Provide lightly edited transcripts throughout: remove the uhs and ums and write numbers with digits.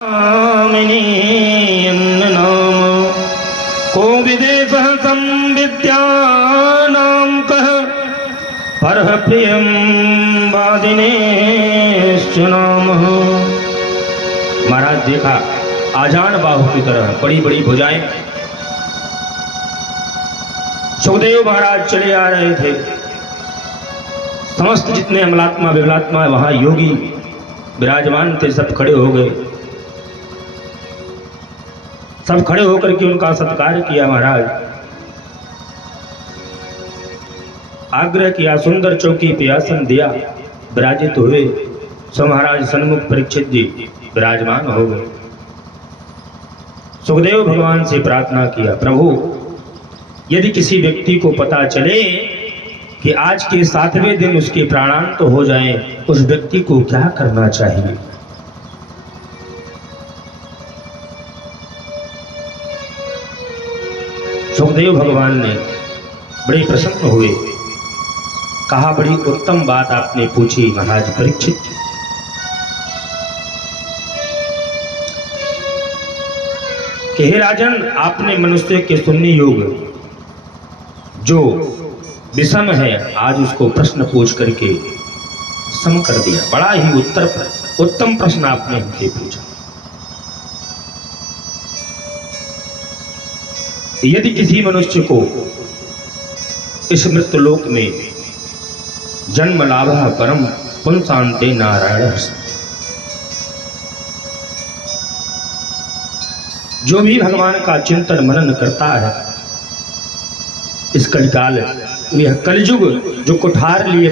नाम को विदेशः संविद्यानां कः परः प्रियं वादिनेश्च नामः। महाराज देखा आजान बाहु की तरह बड़ी बड़ी भुजाएं। सुखदेव महाराज चले आ रहे थे। समस्त जितने अमलात्मा विमलात्मा वहां योगी विराजमान थे सब खड़े हो गए। सब खड़े होकर के उनका सत्कार किया। महाराज आग्रह किया, सुंदर चौकी पे आसन दिया, विराजित हुए। सो महाराज सन्मुख परीक्षित जी विराजमान हो गए। सुखदेव भगवान से प्रार्थना किया, प्रभु यदि किसी व्यक्ति को पता चले कि आज के 7वें दिन उसके प्राणांत हो जाएं, उस व्यक्ति को क्या करना चाहिए? सुखदेव भगवान ने बड़े प्रसन्न हुए, कहा बड़ी उत्तम बात आपने पूछी महाराज परीक्षित। कि हे राजन, आपने मनुष्य के सुनने योग्य जो विषम है आज उसको प्रश्न पूछ करके सम कर दिया। बड़ा ही उत्तम प्रश्न आपने हमसे पूछा। यदि किसी मनुष्य को इस मृत्युलोक में जन्म लाभ परम पुंसान्ते नारायण, जो भी भगवान का चिंतन मनन करता है इस कलिकाल, यह कलयुग जो कुठार लिए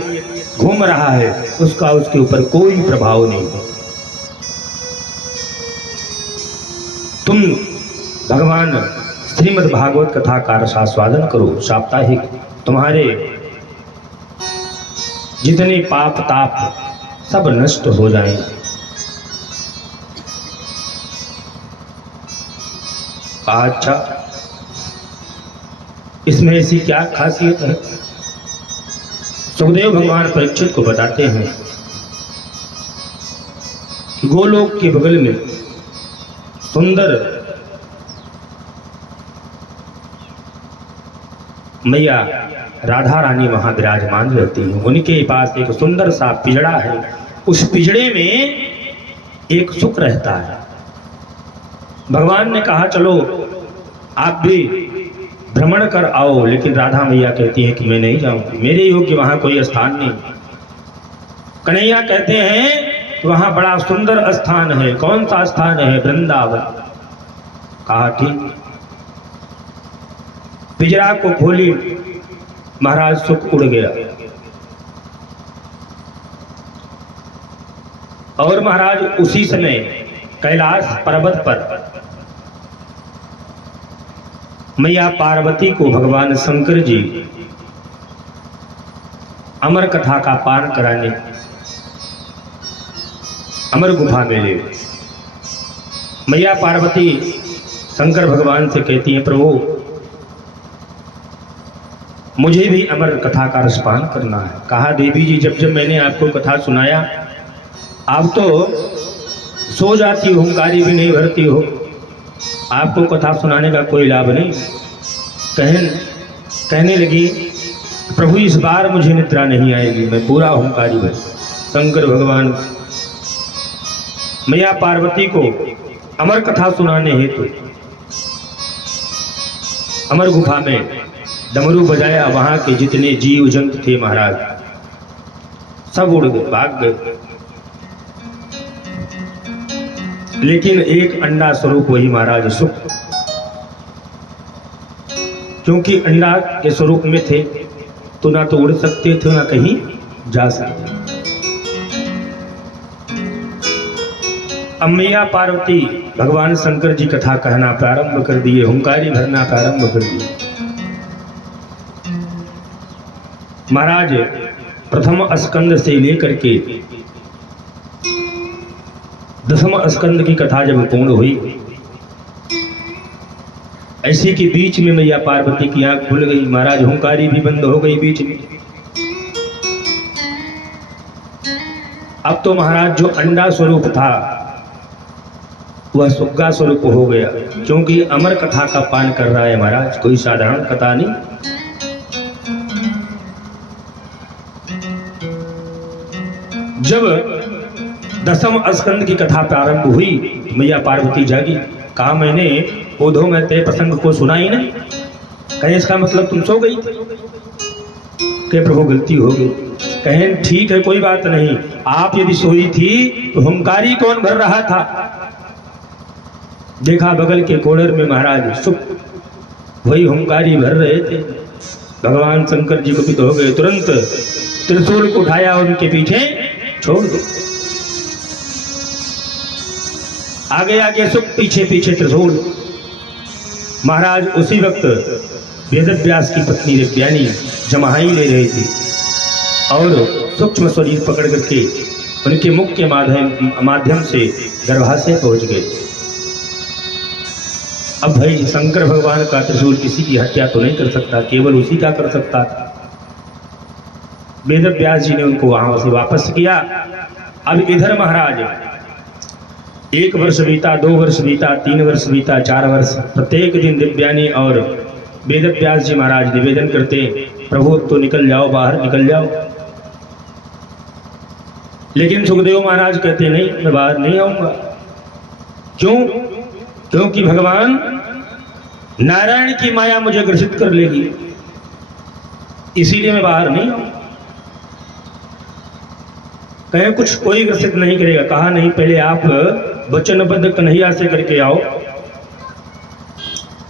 घूम रहा है उसका उसके ऊपर कोई प्रभाव नहीं है। तुम भगवान श्रीमद् भागवत कथा का रसास्वादन करो। साप्ताहिक तुम्हारे जितने पाप ताप सब नष्ट हो जाएंगे। अच्छा, इसमें ऐसी क्या खासियत है? सुखदेव भगवान परीक्षित को बताते हैं कि गोलोक के बगल में सुंदर मैया राधा रानी वहां विराजमान रहती हैं। उनके पास एक सुंदर सा पिजड़ा है। उस पिजड़े में एक सुख रहता है। भगवान ने कहा चलो आप भी भ्रमण कर आओ, लेकिन राधा मैया कहती है कि मैं नहीं जाऊंगी, मेरे योग्य वहां कोई स्थान नहीं। कन्हैया कहते हैं कि वहां बड़ा सुंदर स्थान है। कौन सा स्थान है? वृंदावन। कहा ठीक। पिजरा को खोली, महाराज सुख उड़ गया। और महाराज उसी समय कैलाश पर्वत पर मैया पार्वती को भगवान शंकर जी अमर कथा का पान कराने अमर गुफा में ले। मैया पार्वती शंकर भगवान से कहती है, प्रभु मुझे भी अमर कथा का रसपान करना है। कहा देवी जी, जब जब मैंने आपको कथा सुनाया आप तो सो जाती हो, हुंकारी भी नहीं भरती हो, आपको कथा सुनाने का कोई लाभ नहीं। कहने लगी, प्रभु इस बार मुझे निद्रा नहीं आएगी, मैं पूरा हुंकारी भर। शंकर भगवान मैया पार्वती को अमर कथा सुनाने हेतु अमर गुफा में डमरू बजाया। वहां के जितने जीव जंतु थे महाराज सब उड़ गए, भाग गए। लेकिन एक अंडा स्वरूप वही महाराज सुख, क्योंकि अंडा के स्वरूप में थे तो ना तो उड़ सकते थे ना कहीं जा सकते। अब मैया पार्वती भगवान शंकर जी कथा कहना प्रारंभ कर दिए, हुंकारी भरना प्रारंभ कर दिए। महाराज प्रथम स्कंद से लेकर के 10वें स्कंद की कथा जब पूर्ण हुई, ऐसी के बीच में मैया पार्वती की आंख खुल गई। महाराज हुंकारी भी बंद हो गई बीच में। अब तो महाराज जो अंडा स्वरूप था वह सुग्गा स्वरूप हो गया, क्योंकि अमर कथा का पान कर रहा है महाराज, कोई साधारण कथा नहीं। जब दसम स्कंद की कथा प्रारंभ हुई तो मैया पार्वती जागी, कहा मैंने ओधो में तेरे प्रसंग को सुना ही नहीं। कहे इसका मतलब तुम सो गई? के प्रभु गलती हो गई। कहें ठीक है कोई बात नहीं, आप यदि सोई थी तो हुंकारी कौन भर रहा था? देखा बगल के कोडर में महाराज सुख वही हुंकारी भर रहे थे। भगवान शंकर जी कुपित हो गए, तुरंत त्रिशूल को उठाया उनके पीछे छोड़ दो। आगे आगे सुख, पीछे पीछे त्रिशूल। महाराज उसी वक्त वेदव्यास की पत्नी दिव्यानी जमाई ले रही थी और सूक्ष्म शरीर पकड़ करके उनके मुख के माध्यम से गर्भाशय पहुंच गए। अब भाई शंकर भगवान का त्रिशूल किसी की हत्या तो नहीं कर सकता, केवल उसी का कर सकता था। वेदव्यास जी ने उनको वहां से वापस किया। अब इधर महाराज 1 वर्ष बीता, 2 वर्ष बीता, 3 वर्ष बीता, 4 वर्ष। प्रत्येक दिन दिव्यानी और वेदव्यास जी महाराज निवेदन करते, प्रभु तो निकल जाओ, बाहर निकल जाओ। लेकिन सुखदेव महाराज कहते नहीं, मैं बाहर नहीं आऊंगा। क्यों? क्योंकि भगवान नारायण की माया मुझे ग्रसित कर लेगी, इसीलिए मैं बाहर नहीं आऊंगा। कहे कुछ कोई ग्रसित नहीं करेगा। कहा नहीं, पहले आप वचनबद्ध कन्हैया से करके आओ।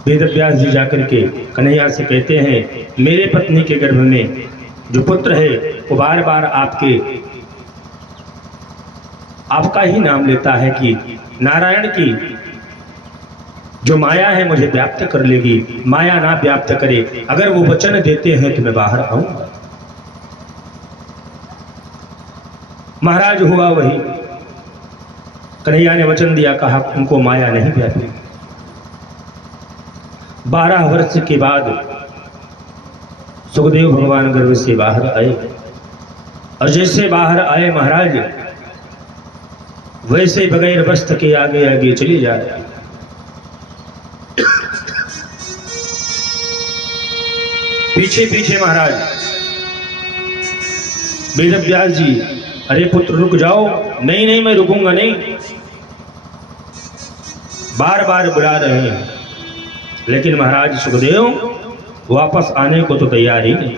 वेदव्यास जी जाकर के कन्हैया से कहते हैं, मेरे पत्नी के गर्भ में जो पुत्र है वो बार बार आपका ही नाम लेता है कि नारायण की जो माया है मुझे व्याप्त कर लेगी। माया ना व्याप्त करे, अगर वो वचन देते हैं तो मैं बाहर आऊंगा। महाराज हुआ वही, कन्हैया ने वचन दिया, कहा उनको माया नहीं व्यापी। 12 वर्ष के बाद सुखदेव भगवान गर्भ से बाहर आए और जैसे बाहर आए महाराज वैसे बगैर वस्त्र के आगे आगे चले जा रहे। पीछे पीछे महाराज वेदव्यास जी, अरे पुत्र रुक जाओ। नहीं नहीं मैं रुकूंगा नहीं, बार बार बुला रहे हैं। लेकिन महाराज सुखदेव वापस आने को तो तैयार ही नहीं।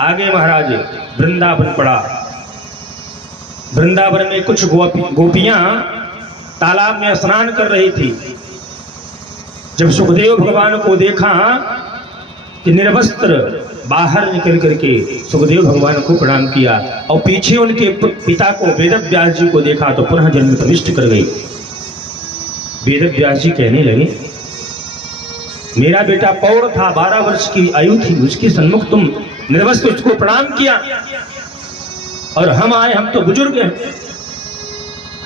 आगे महाराज वृंदावन पड़ा। वृंदावन में कुछ गोपियां तालाब में स्नान कर रही थी। जब सुखदेव भगवान को देखा कि निर्वस्त्र बाहर निकल करके सुखदेव भगवान को प्रणाम किया और पीछे उनके पिता को वेदव्यास जी को देखा तो पुनः जन्म प्रविष्ट कर गई। वेदव्यास जी कहने लगे, मेरा बेटा पौड़ था, 12 वर्ष की आयु थी, उसके सन्मुख तुम निर्वस्त्र उसको प्रणाम किया और हम आए, हम तो बुजुर्ग हैं,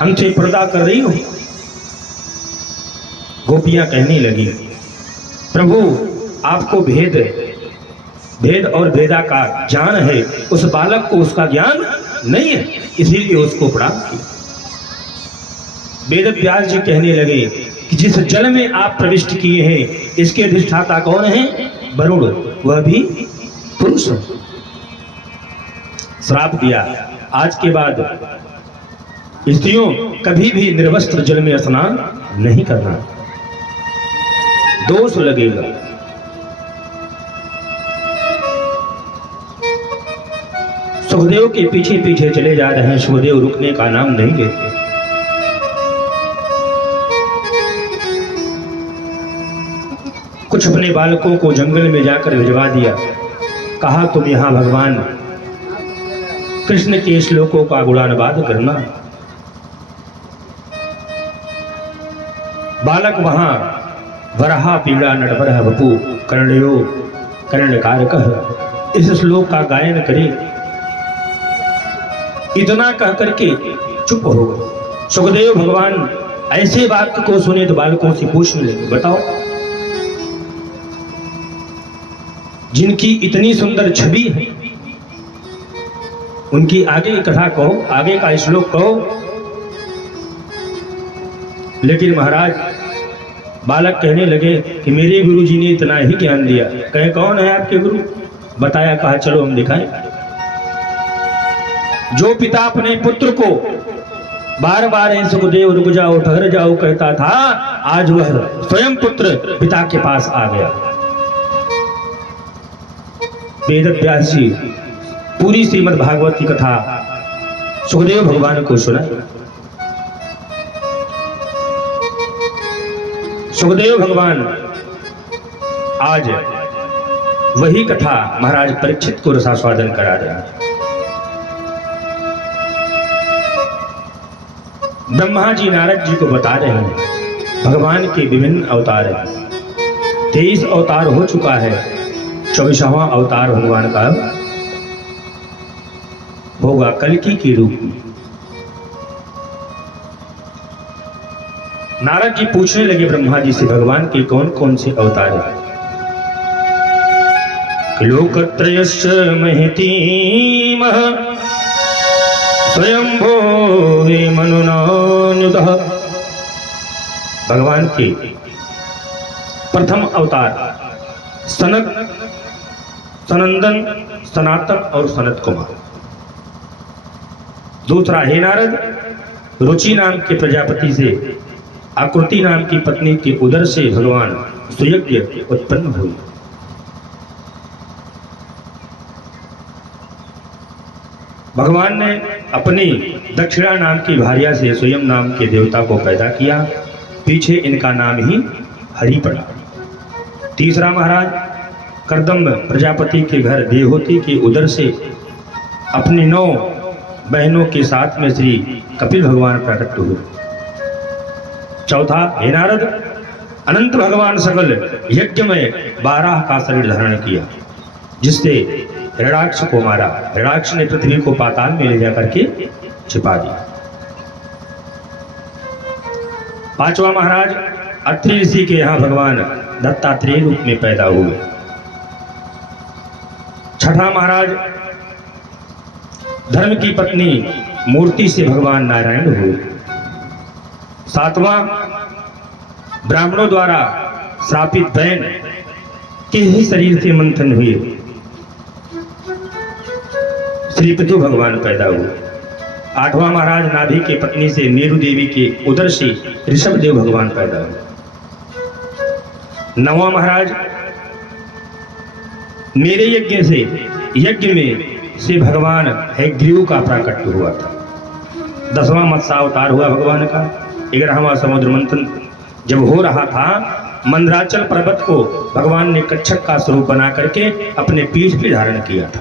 हमसे पर्दा कर रही हो। गोपियां कहने लगी, प्रभु आपको भेद और वेदा का ज्ञान है, उस बालक को उसका ज्ञान नहीं है, इसीलिए उसको प्रणाम किया। वेदव्यास जी कहने लगे कि जिस जल में आप प्रविष्ट किए हैं इसके अधिष्ठाता कौन है? वरुण, वह भी पुरुष। श्राप दिया, आज के बाद स्त्रियों कभी भी निर्वस्त्र जल में स्नान नहीं करना, दोष लगेगा। सुखदेव के पीछे पीछे चले जा रहे हैं। सुखदेव रुकने का नाम नहीं लेते। कुछ अपने बालकों को जंगल में जाकर भिजवा दिया। कहा तुम यहां भगवान कृष्ण के श्लोकों का गुणानुवाद करना। बालक वहां वरहा पीड़ा नटवरह वपु कर्णयो कर्णकारकः इस श्लोक का गायन करे। इतना कह करके चुप हो गए। सुखदेव भगवान ऐसे वाक्य को सुने तो बालकों से पूछने लगे, बताओ जिनकी इतनी सुंदर छवि है उनकी आगे की कथा कहो, आगे का श्लोक कहो। लेकिन महाराज बालक कहने लगे कि मेरे गुरु जी ने इतना ही ज्ञान दिया। कहे कौन है आपके गुरु? बताया, कहा चलो हम दिखाएं। जो पिता अपने पुत्र को बार बार सुखदेव रुक जाओ ठहर जाओ कहता था, आज वह स्वयं पुत्र पिता के पास आ गया। वेद व्यास जी पूरी श्रीमद् भागवत की कथा सुखदेव भगवान को सुनाई। सुखदेव भगवान आज वही कथा महाराज परीक्षित को रसास्वादन करा रहे हैं। ब्रह्मा जी नारद जी को बता रहे हैं भगवान के विभिन्न अवतार हैं। 23 अवतार हो चुका है, 24वां अवतार भगवान का होगा कल्कि के रूप में। नारद जी पूछने लगे ब्रह्मा जी से भगवान के कौन कौन से अवतार हैं। लोकत्रयश्च महती मह स्वयंभो मनुनानुदः। भगवान के प्रथम अवतार सनक, सनंदन, सनातन और सनत कुमार। दूसरा, हे नारद, रुचि नाम के प्रजापति से आकृति नाम की पत्नी के उदर से भगवान सुयज्ञ उत्पन्न हुए। भगवान ने अपनी दक्षिणा नाम की भार्या से स्वयं नाम के देवता को पैदा किया। पीछे इनका नाम ही हरि पड़ा। तीसरा महाराज, कर्दम प्रजापति के घर देवहूति के उदर से अपनी 9 बहनों के साथ में श्री कपिल भगवान प्रकट हुए। चौथा, हे नारद, अनंत भगवान सकल यज्ञ में 12 का शरीर धारण किया, जिससे हिरणाक्ष को मारा। हिरणाक्ष ने पृथ्वी को पाताल में ले जाकर के छिपा दिया। पांचवा महाराज, अत्रि ऋषि के यहाँ भगवान दत्तात्रेय रूप में पैदा हुए। छठा महाराज, धर्म की पत्नी मूर्ति से भगवान नारायण हुए। सातवां, ब्राह्मणों द्वारा श्रापित बैन के ही शरीर से मंथन हुए श्री पृथु भगवान पैदा हुए। आठवां महाराज, नाभि के पत्नी से मेरु देवी के उदर से ऋषभ देव भगवान पैदा हुए। नौवां महाराज, मेरे यज्ञ से यज्ञ में से भगवान हयग्रीव का प्राकट्य हुआ था। 10वां मत्स्यावतार हुआ भगवान का। 11वां समुद्र मंथन जब हो रहा था, मंदराचल पर्वत को भगवान ने कच्छप का स्वरूप बना करके अपने पीठ पे धारण किया था।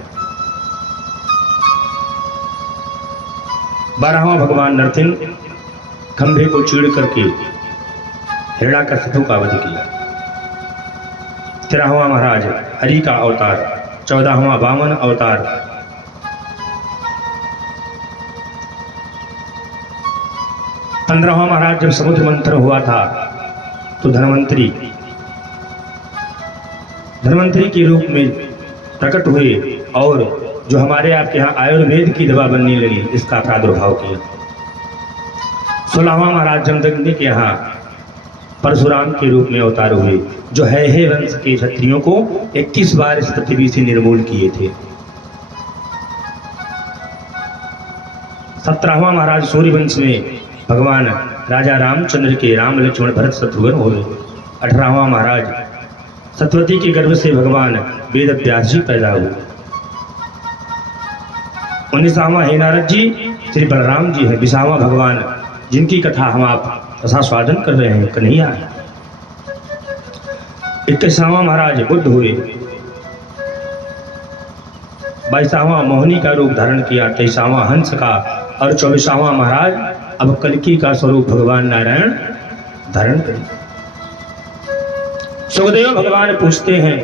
12वां भगवान नरसिंह खंभे को चीड़ करके हिरण्याकशिपु का वध किया। 13वां महाराज हरि का अवतार। 14वां वामन अवतार। 15वां महाराज जब समुद्र मंथन हुआ था तो धन्वंतरी के रूप में प्रकट हुए और जो हमारे आपके यहाँ आयुर्वेद की दवा बनने लगी, इसका प्रादुर्भाव किया। 16वां महाराज जमदग्नि के यहाँ परशुराम के रूप में अवतार हुए, जो है वंश के क्षत्रियों को 21 बार इस पृथ्वी से निर्मूल किए थे। 17वां महाराज सूर्यवंश में भगवान राजा रामचंद्र के राम लक्ष्मण भरत शत्रुघ्न हुए। 18वां महाराज सतवती के गर्भ से भगवान वेद व्यास जी पैदा हुए। 19वां हे नारद जी श्री बलराम जी है। 20वां भगवान जिनकी कथा हम आप रसास्वादन कर रहे हैं कन्हैया है। 21वां महाराज बुद्ध हुए। 22वां मोहिनी का रूप धारण किया। 23वां हंस का और 24वां महाराज अब कल्कि का स्वरूप भगवान नारायण धारण करें। सुखदेव भगवान पूछते हैं,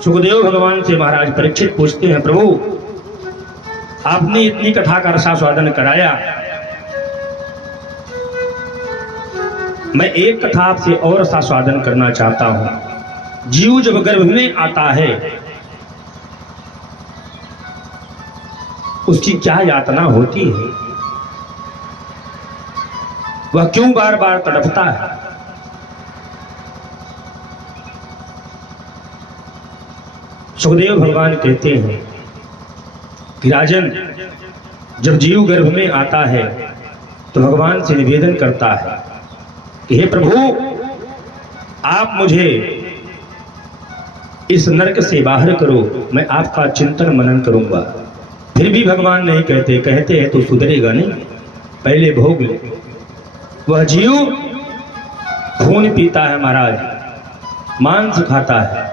सुखदेव भगवान से महाराज परीक्षित पूछते हैं, प्रभु आपने इतनी कथा का रसास्वादन कराया, मैं एक कथा आपसे और रसास्वादन करना चाहता हूं। जीव जब गर्भ में आता है उसकी क्या यातना होती है? वह क्यों बार बार तड़पता है? सुखदेव भगवान कहते हैं कि राजन, जब जीव गर्भ में आता है तो भगवान से निवेदन करता है कि हे प्रभु, आप मुझे इस नरक से बाहर करो, मैं आपका चिंतन मनन करूंगा। फिर भी भगवान नहीं कहते, कहते हैं तो सुधरेगा नहीं, पहले भोग ले। वह जीव खून पीता है महाराज, मांस खाता है,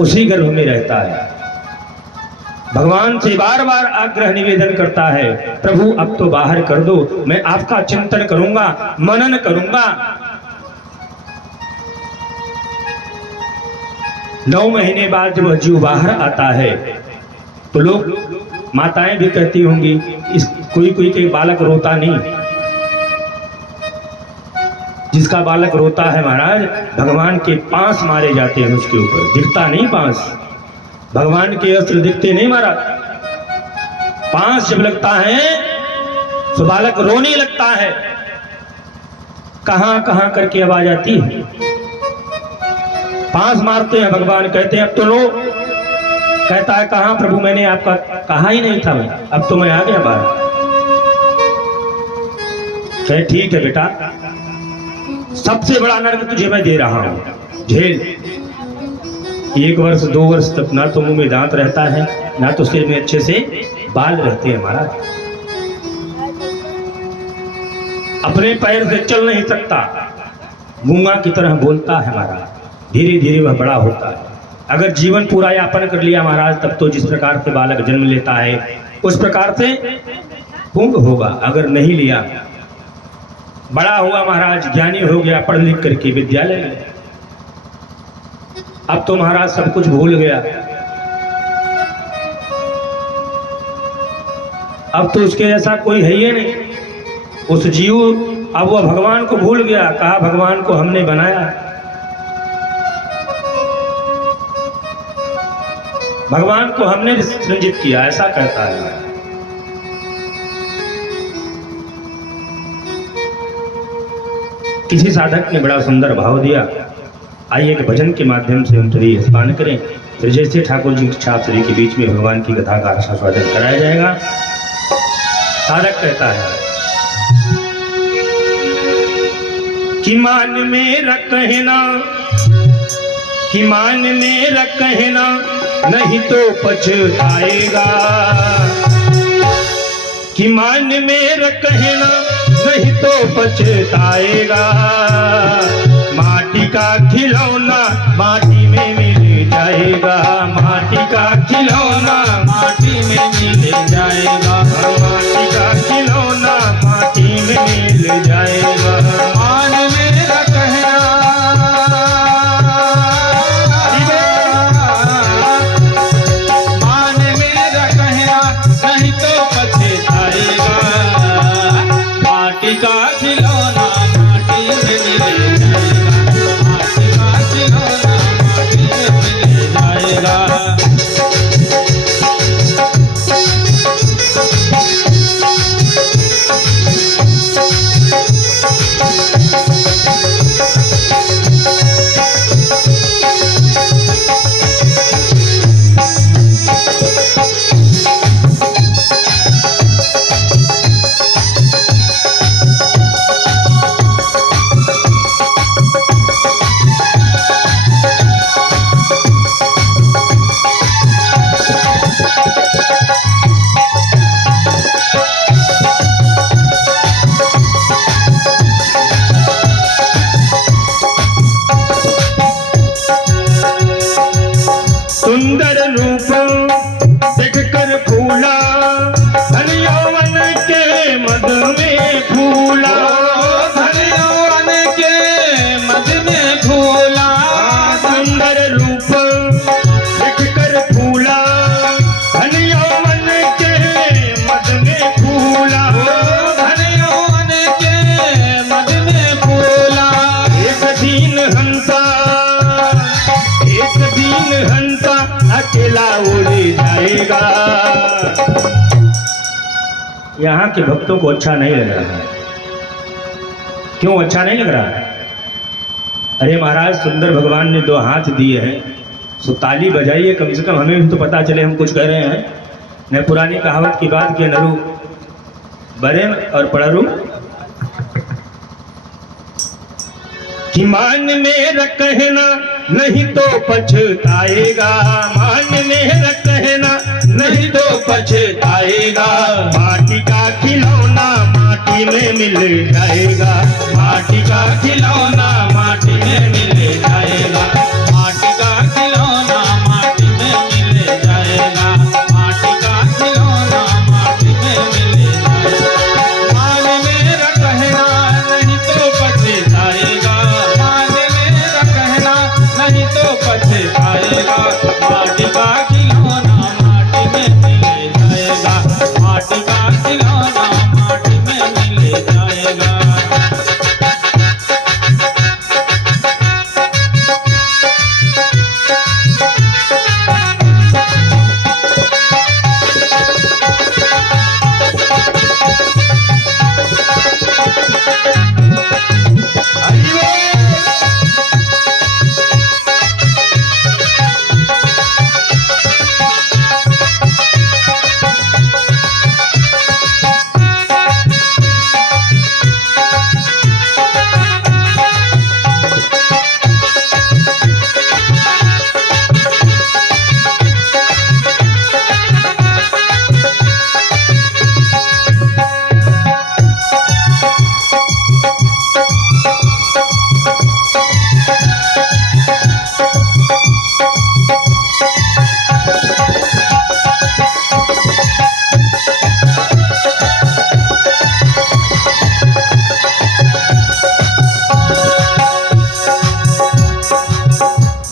उसी गर्भ में रहता है, भगवान से बार बार आग्रह निवेदन करता है, प्रभु अब तो बाहर कर दो, मैं आपका चिंतन करूंगा, मनन करूंगा। 9 महीने बाद जब वह जीव बाहर आता है तो लोग, माताएं भी कहती होंगी, इस कोई के बालक रोता नहीं। जिसका बालक रोता है महाराज, भगवान के पांस मारे जाते हैं उसके ऊपर, दिखता नहीं पांस, भगवान के अस्त्र दिखते नहीं महाराज। पांस जब लगता है तो बालक रोने लगता है, कहां कहां करके आवाज आती है। पांस मारते हैं भगवान, कहते हैं अब तो लो। कहता है कहां प्रभु, मैंने आपका कहा ही नहीं था, अब तो मैं आ गया बाहर। कहे ठीक है बेटा, सबसे बड़ा नरक तुझे मैं दे रहा हूं, झेल। 1 वर्ष 2 वर्ष तक ना तो मुंह में दांत रहता है, ना तो सिर में अच्छे से बाल रहते हैं महाराज। अपने पैर से चल नहीं सकता, गूंगा की तरह बोलता है महाराज। धीरे धीरे वह बड़ा होता है। अगर जीवन पूरा यापन कर लिया महाराज, तब तो जिस प्रकार से बालक जन्म लेता है उस प्रकार से पुंग होगा। अगर नहीं लिया, बड़ा हुआ महाराज, ज्ञानी हो गया, पढ़ लिख करके विद्यालय में, अब तो महाराज सब कुछ भूल गया। अब तो उसके जैसा कोई है ही नहीं। उस जीव, अब वह भगवान को भूल गया, कहा भगवान को हमने बनाया, भगवान को हमने सृजित किया, ऐसा कहता है। किसी साधक ने बड़ा सुंदर भाव दिया, आइए कि भजन के माध्यम से हम थोड़ी स्नान करें, फिर जैसे ठाकुर जी की छाप शरीर के बीच में भगवान की कथा का आस्वादन कराया जाएगा। साधक कहता है कि मान मेरा कहना, कि मान मेरा कहना, नहीं तो पछताएगा। कि मान मेरा कहना, नहीं तो पछताएगा। माटी का खिलौना माटी में मिल जाएगा, माटी का खिलौना माटी में मिल जाएगा, माटी का खिलौना माटी में मिल जाएगा। मान मेरा कहना, मान मेरा कहना, नहीं तो पछताएगा। माटी का खिलौना माटी में मिल जाएगा, माटी का खिलौना माटी में मिल जाएगा। सुंदर रूप देखकर फूला, धन यौवन के मद में फूला, धन यौवन के मद में फूला। सुंदर रूप देखकर फूला, धन यौवन के मद में फूला, धन यौवन के मद में फूला। एक दिन हंसा, एक दिन हंसा अकेला उड़ जाएगा। यहाँ के भक्तों को अच्छा नहीं लग रहा है, क्यों अच्छा नहीं लग रहा? अरे महाराज, सुंदर भगवान ने 2 हाथ दिए हैं, सो ताली बजाइए, कम से कम हमें भी तो पता चले हम कुछ कह रहे हैं। न पुरानी कहावत की बात की नरू बरे और पड़रू कि मान मेरा कहना नहीं तो पछताएगा, मान मेरा कहना नहीं तो पछताएगा। माटी का खिलौना माटी में मिल जाएगा, माटी का खिलौना माटी में मिल जाएगा, माटी का खिलौना माटी में मिल जाएगा, माटी का खिलौना माटी में मिल जाएगा। मान मेरा कहना नहीं तो पछताएगा, मान मेरा कहना नहीं तो पछताएगा। माटी का खिलौना माटी में मिल जाएगा, माटी का खिलौना माटी में मिल जाएगा।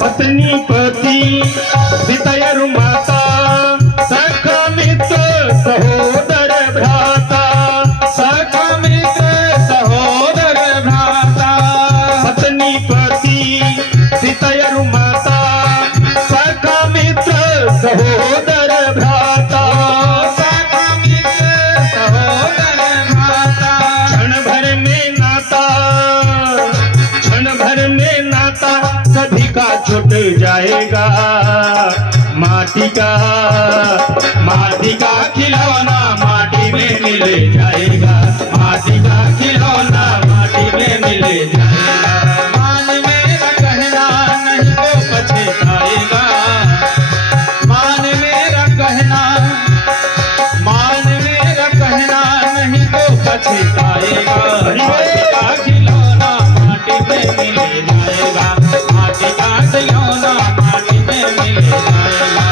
पत्नी पति पितयरु माता सखा मित्र सहोदर भ्राता, सखा मित्र सहोदर भ्राता। पत्नी पति पितयरु माता सखा मित्र सहोदर भ्राता, सखा मित्र सहोदर भ्राता। क्षण भर में नाता, क्षण भर में नाता सभी का छूट जाएगा। माटी का खिलौना माटी में मिल जाएगा, माटी का खिलौना माटी में मिल जाएगा। मान मेरा कहना नहीं तो पछताएगा, मान मेरा कहना, मान मेरा कहना नहीं तो पछताएगा। माटी का खिलौना माटी में मिल जाएगा, माटी का खिलौना माटी में मिल जाएगा।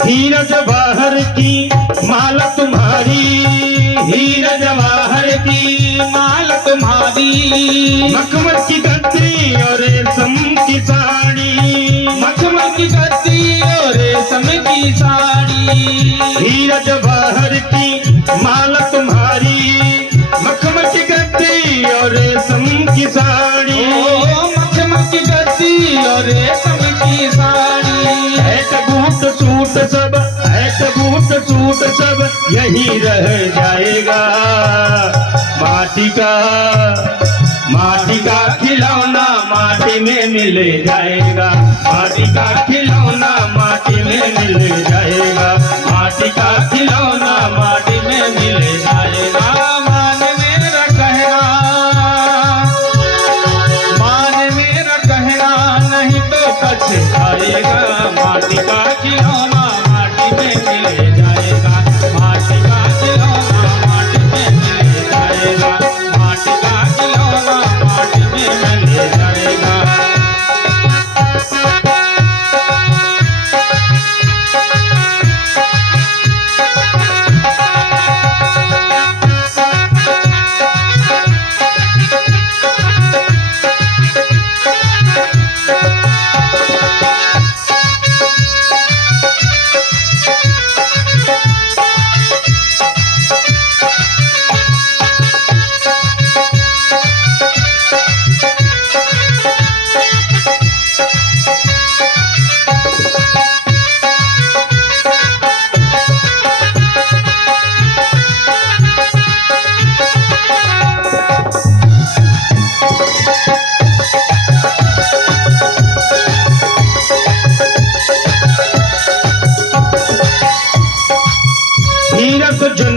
हीरा जवाहर की माला तुम्हारी, हीरा जवाहर की माल तुम्हारी, मखमल की गद्दी और रेशम की साड़ी, मखमल की गद्दी और रेशम की साड़ी। हीरा जवाहर की माला तुम्हारी, मखमल की गद्दी और रेशम की साड़ी, ओ मखमल की गद्दी और रेशम की साड़ी। बूट सूट सब, बूट सूट सब यही रह जाएगा। माटी का खिलौना माटी में मिल जाएगा, माटी का खिलौना माटी में मिल जाएगा, माटी का खिलौना माटी में मिल जाएगा। मान मेरा कहना, मान मेरा कहना नहीं तो पछताएगा। माटी का खिलौना माटी में मिल जाएगा, माटी का खिलौना माटी में मिल जाएगा।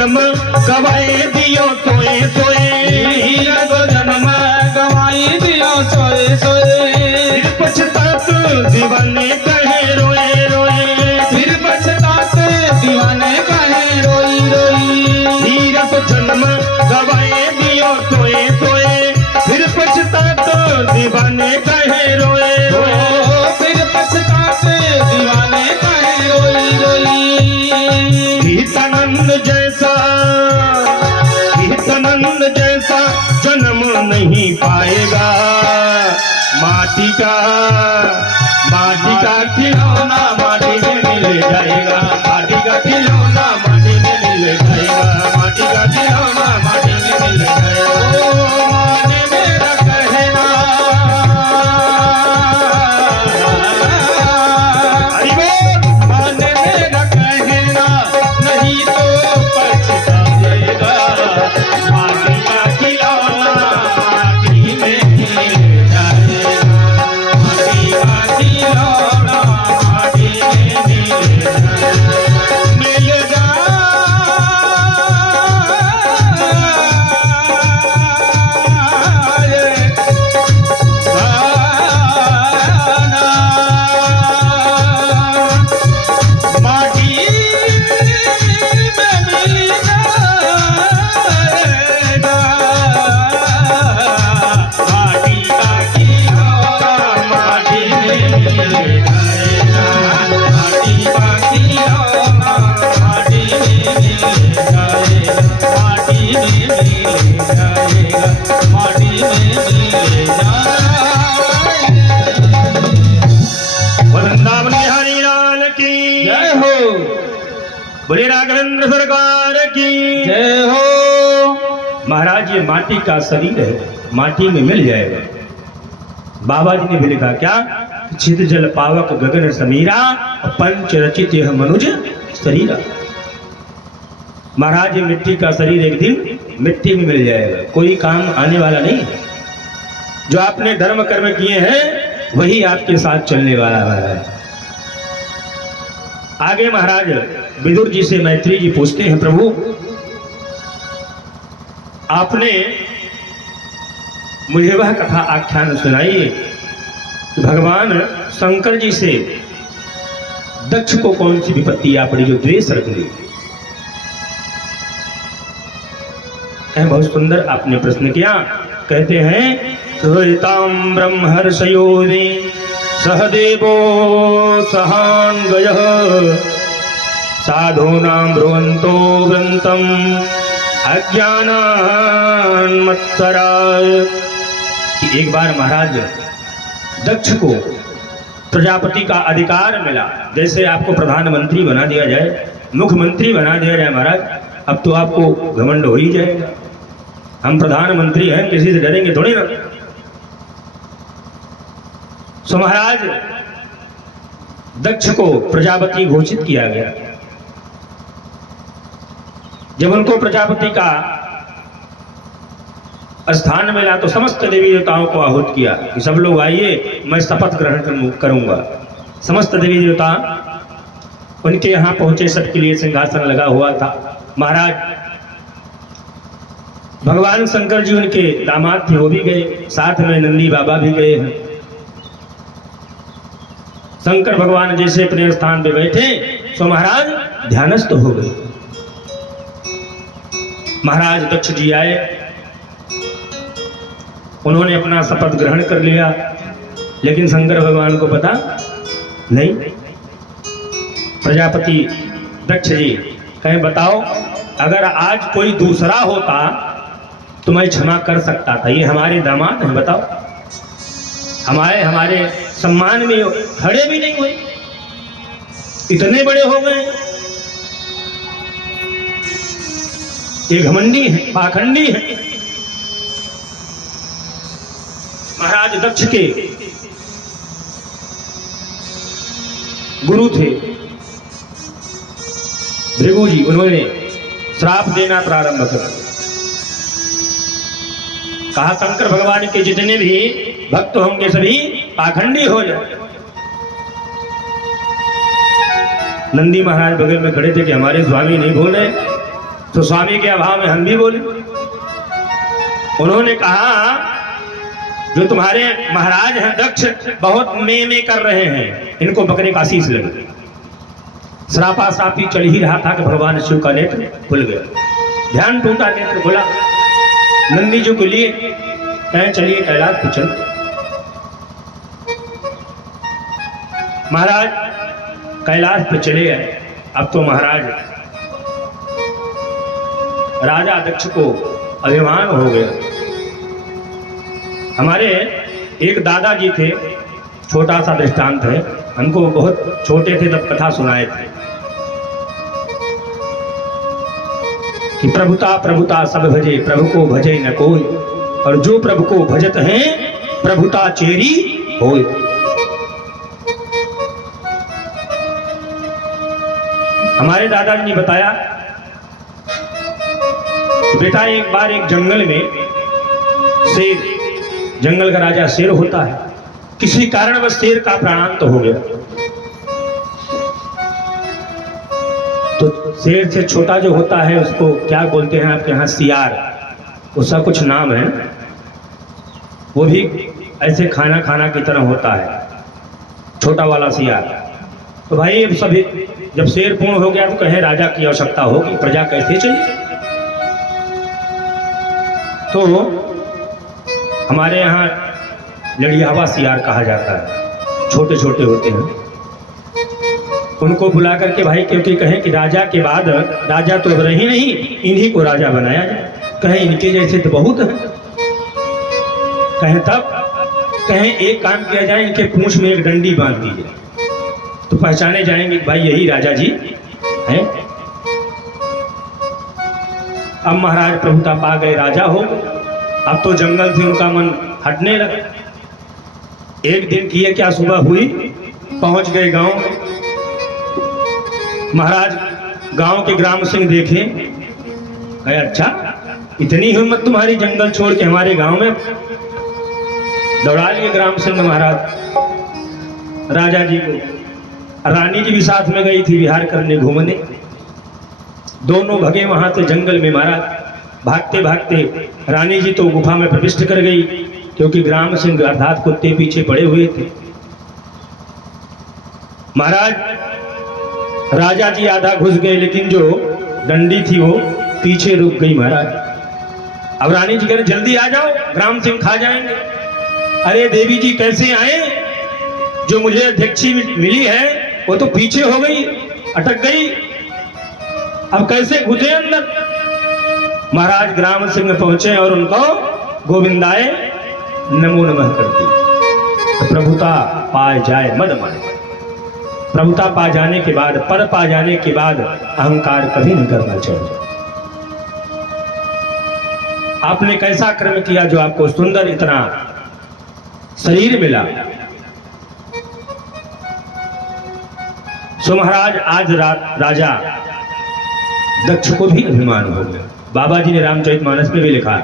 जन्म गवाए दियो सोए सोए, हीरा को जन्म गवाई दियो सोए सोए, फिर पछतात दीवाने कहे रोए रोए, फिर पछतात दीवाने कहे रोई रोई, हीरा को जन्म गवाए दियो सोए सोए, फिर पछतात दीवाने कहे रोए ओ रोए। फिर पछतात दीवाने कहे रोई रोई, गीतानंद जैसा जन्म नहीं पाएगा, माटी का खिलौना माटी में मिल जाएगा, माटी का खिलौना माटी में मिल जाएगा, माटी का खिलौना माटी में मिल जाएगा। ओ माने मेरा कहना, हरि बोल। माने मेरा कहना, नहीं तो पछताएगा, माटी का खिलौना माटी में मिल जाएगा, माटी का खिलौना माटी में मिल वृंदावन बिहारी लाल की जय हो, बोले राघवेंद्र सरकार की जय हो। महाराज ये माटी का शरीर है, माटी में मिल जाएगा। बाबा जी ने भी लिखा क्या, छिद जल पावक गगन समीरा, पंच रचित यह मनुज शरीरा। महाराज ये मिट्टी का शरीर एक दिन मिट्टी में मिल जाएगा, कोई काम आने वाला नहीं। जो आपने धर्म कर्म किए हैं वही आपके साथ चलने वाला है। आगे महाराज विदुर जी से मैत्री जी पूछते हैं, प्रभु आपने मुझे वह कथा आख्यान सुनाइए कि भगवान शंकर जी से दक्ष को कौन सी विपत्ति आ पड़ी जो द्वेष रख ली। बहुत सुंदर आपने प्रश्न किया। कहते हैं त्वरितां ब्रह्मर्षयोनि सहदेवो सहान्वयः साधूनां ब्रुवन्तो वृन्तं अज्ञानान्मत्सराय। कि एक बार महाराज दक्ष को प्रजापति का अधिकार मिला, जैसे आपको प्रधानमंत्री बना दिया जाए, मुख्यमंत्री बना दिया जाए महाराज, अब तो आपको घमंड हो ही जाएगा, हम प्रधानमंत्री हैं, किसी से डरेंगे थोड़ी ना। सो महाराज दक्ष को प्रजापति घोषित किया गया। जब उनको प्रजापति का स्थान मिला तो समस्त देवी देवताओं को आहूत किया कि सब लोग आइए, मैं शपथ ग्रहण करूंगा। समस्त देवी देवता उनके यहाँ पहुंचे, सबके लिए सिंहासन लगा हुआ था। महाराज भगवान शंकर जी उनके दामाद थे, वो भी गए, साथ में नंदी बाबा भी गए हैं। शंकर भगवान जैसे अपने स्थान पे बैठे तो महाराज ध्यानस्थ हो गए। महाराज दक्ष जी आए, उन्होंने अपना शपथ ग्रहण कर लिया, लेकिन शंकर भगवान को पता नहीं। प्रजापति दक्ष जी कहें बताओ, अगर आज कोई दूसरा होता तो मैं क्षमा कर सकता था, ये हमारे दामाद हैं, बताओ हमारे सम्मान में खड़े भी नहीं हुए, इतने बड़े हो गए। ये घमंडी है, पाखंडी है। महाराज दक्ष के गुरु थे भृगु जी, उन्होंने श्राप देना प्रारंभ कर कहा, शंकर भगवान के जितने भी भक्त होंगे सभी पाखंडी हो जाए। नंदी महाराज बगल में खड़े थे कि हमारे स्वामी नहीं बोल रहे, तो स्वामी के अभाव में हम भी बोले। उन्होंने कहा जो तुम्हारे महाराज हैं दक्ष बहुत में कर रहे हैं, इनको बकरे का शीश लगे। श्रापा श्रापी चल ही रहा था कि भगवान शिव का नेत्र खुल गया, ध्यान टूटा, नेत्र खुला। नंदी जी को लिए कहें चलिए कैलाश पे चल। महाराज कैलाश पे चले गए। अब तो महाराज राजा दक्ष को अभिमान हो गया। हमारे एक दादाजी थे, छोटा सा दृष्टांत है, हमको बहुत छोटे थे तब कथा सुनाए थे कि प्रभुता प्रभुता सब भजे, प्रभु को भजे न कोई, और जो प्रभु को भजत हैं प्रभुता चेरी होय। हमारे दादाजी ने बताया बेटा एक बार एक जंगल में शेर, जंगल का राजा शेर होता है, किसी कारणवश शेर का प्राणांत हो गया। तो शेर से छोटा जो होता है उसको क्या बोलते हैं आपके यहाँ? सियार, उसका कुछ नाम है। वो भी ऐसे खाना की तरह होता है, छोटा वाला सियार। तो भाई अब सभी जब शेर पूर्ण हो गया तो कहे राजा की आवश्यकता होगी, प्रजा कैसे चली। तो हमारे यहाँ लड़ियावा सियार कहा जाता है, छोटे छोटे होते हैं। उनको बुला करके भाई क्योंकि कहें कि राजा के बाद राजा तो रहे नहीं, इन्हीं को राजा बनाया जाए। कहें इनके जैसे तो बहुत हैं। कहें तब कहें एक काम किया जाए, इनके पूंछ में एक डंडी बांध दी जाए तो पहचाने जाएंगे भाई यही राजा जी हैं। अब महाराज प्रभुता पा गए, राजा हो गए। अब तो जंगल से उनका मन हटने लगा। एक दिन किए क्या, सुबह हुई, पहुंच गए गांव में। महाराज गांव के ग्राम सिंह देखे, कहे अच्छा इतनी हिम्मत तुम्हारी, जंगल छोड़ के हमारे गांव में। दौड़ा लिए ग्राम सिंह महाराज राजा जी को। रानी जी भी साथ में गई थी विहार करने, घूमने। दोनों भगे वहां से जंगल में। महाराज भागते भागते रानी जी तो गुफा में प्रविष्ट कर गई, क्योंकि ग्राम सिंह अर्थात कुत्ते पीछे पड़े हुए थे। महाराज राजा जी आधा घुस गए, लेकिन जो डंडी थी वो पीछे रुक गई। महाराज अब रानी जी कह रहे जल्दी आ जाओ, ग्राम सिंह खा जाएंगे। अरे देवी जी कैसे आए, जो मुझे अध्यक्षी मिली है वो तो पीछे हो गई, अटक गई, अब कैसे घुसे अंदर। महाराज ग्राम सिंह पहुंचे और उनको गोविंदाए नमो नमः कर दी। तो प्रभुता पाए जाए मद माने। प्रभुता पा जाने के बाद, पद पा जाने के बाद अहंकार कभी नहीं करना चाहिए। आपने कैसा कर्म किया जो आपको सुंदर इतना शरीर मिला। सो महाराज आज राजा दक्ष को भी अभिमान हो गया। बाबा जी ने रामचरितमानस में भी लिखा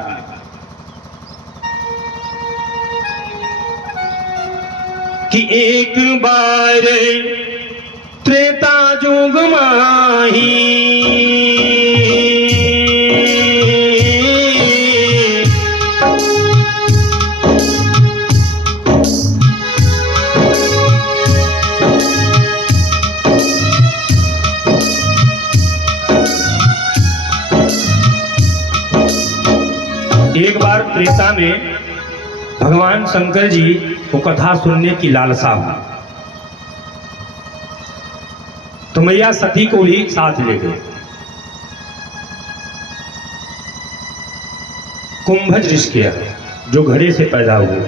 कि एक बार त्रेता जुग माही, एक बार त्रेता में भगवान शंकर जी को कथा सुनने की लालसा हुई, तो मैया सती को भी साथ ले गए। कुंभज ऋषि जो घड़े से पैदा हुए,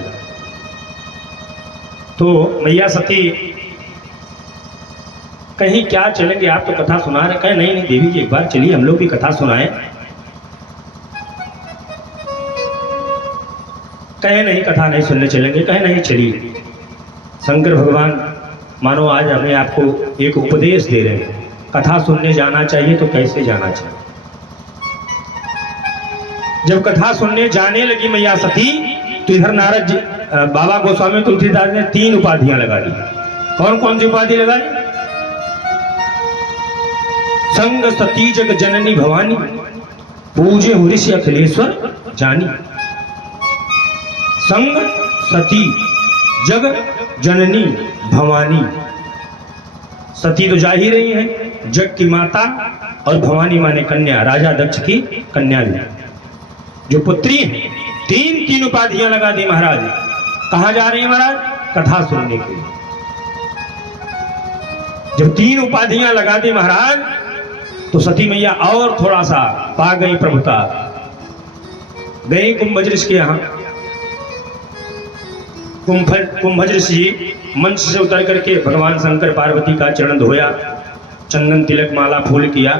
तो मैया सती कहीं क्या चलेंगे, आप तो कथा सुना रहे। कहे नहीं नहीं देवी जी एक बार चलिए हम लोग भी कथा सुनाएं। कहे नहीं कथा नहीं सुनने चलेंगे। कहे नहीं चलिए। शंकर भगवान मानो आज हमें आपको एक उपदेश दे रहे हैं, कथा सुनने जाना चाहिए तो कैसे जाना चाहिए। जब कथा सुनने जाने लगी मैया सती, तो इधर नारद जी बाबा गोस्वामी तुलसीदास ने 3 उपाधियां लगा दी। कौन कौन सी उपाधि लगाई? संग सती जग जननी भवानी, पूजे हो ऋषि अखिलेश्वर जानी। संग सती जग जननी भवानी। सती तो जा ही रही है, जग की माता, और भवानी माने कन्या, राजा दक्ष की कन्या भी जो पुत्री है। तीन उपाधियां लगा दी महाराज। कहां जा रही है महाराज? कथा सुनने के लिए। जब 3 उपाधियां लगा दी महाराज, तो सती मैया और थोड़ा सा पा गई प्रभुता। गई कुंभ ऋषि के यहां। कुंभ ऋषि जी मंच से उतर करके भगवान शंकर पार्वती का चरण धोया, चंदन तिलक माला फूल किया।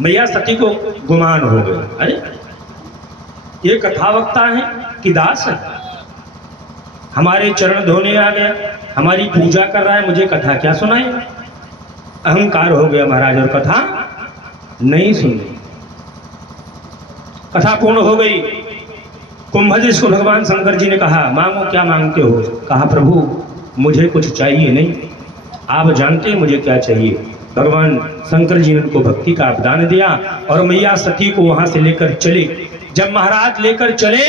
मैया सती को गुमान हो गए, अरे ये कथावक्ता है कि दास है? हमारे चरण धोने आ गया, हमारी पूजा कर रहा है, मुझे कथा क्या सुनाए? अहंकार हो गया महाराज और कथा नहीं सुनी। कथा पूर्ण हो गई। कुंभजृष्टि को भगवान शंकर जी ने कहा, मांगो क्या मांगते हो? कहा, प्रभु मुझे कुछ चाहिए नहीं, आप जानते हैं मुझे क्या चाहिए। भगवान शंकर जी ने उनको भक्ति का वरदान दिया और मैया सती को वहां से लेकर चले। जब महाराज लेकर चले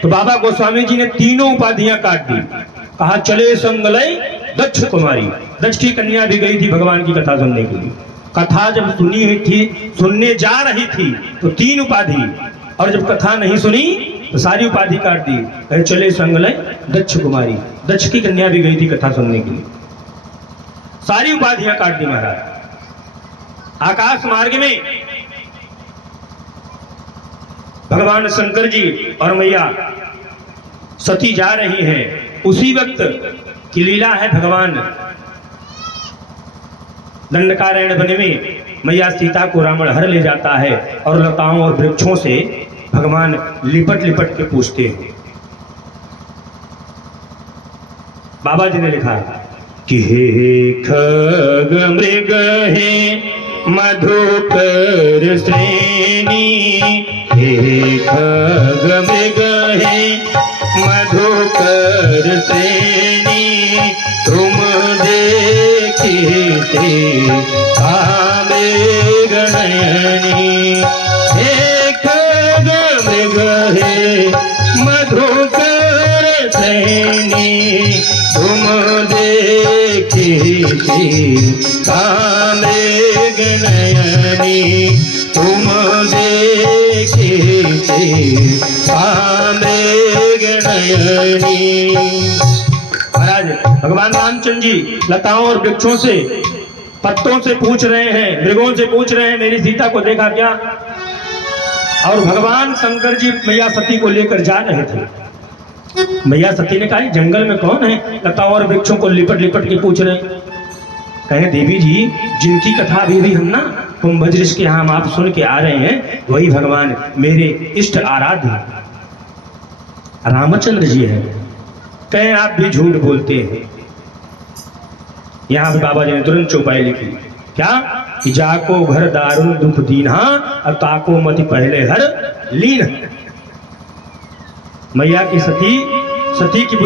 तो बाबा गोस्वामी जी ने 3 उपाधियां काट दी। कहा, चले संगलय दक्ष कुमारी। दक्ष की कन्या भी गई थी भगवान की कथा सुनने के लिए। कथा जब सुनी हुई थी, सुनने जा रही थी, तो 3 उपाधि, और जब कथा नहीं सुनी तो सारी उपाधि काट दी। कहे, चले संगलय दक्ष कुमारी। दक्ष की कन्या भी गई थी कथा सुनने के लिए, सारी उपाधियां काट दी महाराज। आकाश मार्ग में भगवान शंकर जी और मैया सती जा रही हैं। उसी वक्त की लीला है, भगवान दंडकारण्य वन में मैया सीता को रावण हर ले जाता है और लताओं और वृक्षों से भगवान लिपट लिपट के पूछते हैं। बाबा जी ने लिखा कि हे खग मृग हे मधुकर श्रेणी, हे खग मृग हे मधुकर श्रेणी, तुम देखते कामे गणनी। हे खग मृग हे मधुकर श्रेणी, तुम देखते कामे गणनी, तुम देखते कामे गणनी। महाराज भगवान रामचंद्र जी लताओं और वृक्षों से, पत्तों से पूछ रहे हैं, मृगों से पूछ रहे हैं, मेरी सीता को देखा क्या? और भगवान शंकर जी मैया सती को लेकर जा रहे थे। मैया सती ने कहा, जंगल में कौन है लताओं और वृक्षों को लिपट लिपट के पूछ रहे हैं? कहे, देवी जी जिनकी कथा अभी भी हम ना कुंभजृष्टि के यहाँ हम आप सुन के आ रहे हैं, वही भगवान मेरे इष्ट आराध्य रामचंद्र जी है। कहे, आप भी झूठ बोलते हैं। यहाँ पे बाबा जी ने तुरंत चौपाई लिखी, क्या कि जाको घर दारुण दुख दीन्हा, और ताको मति पहले हर लीन। मैया की सती की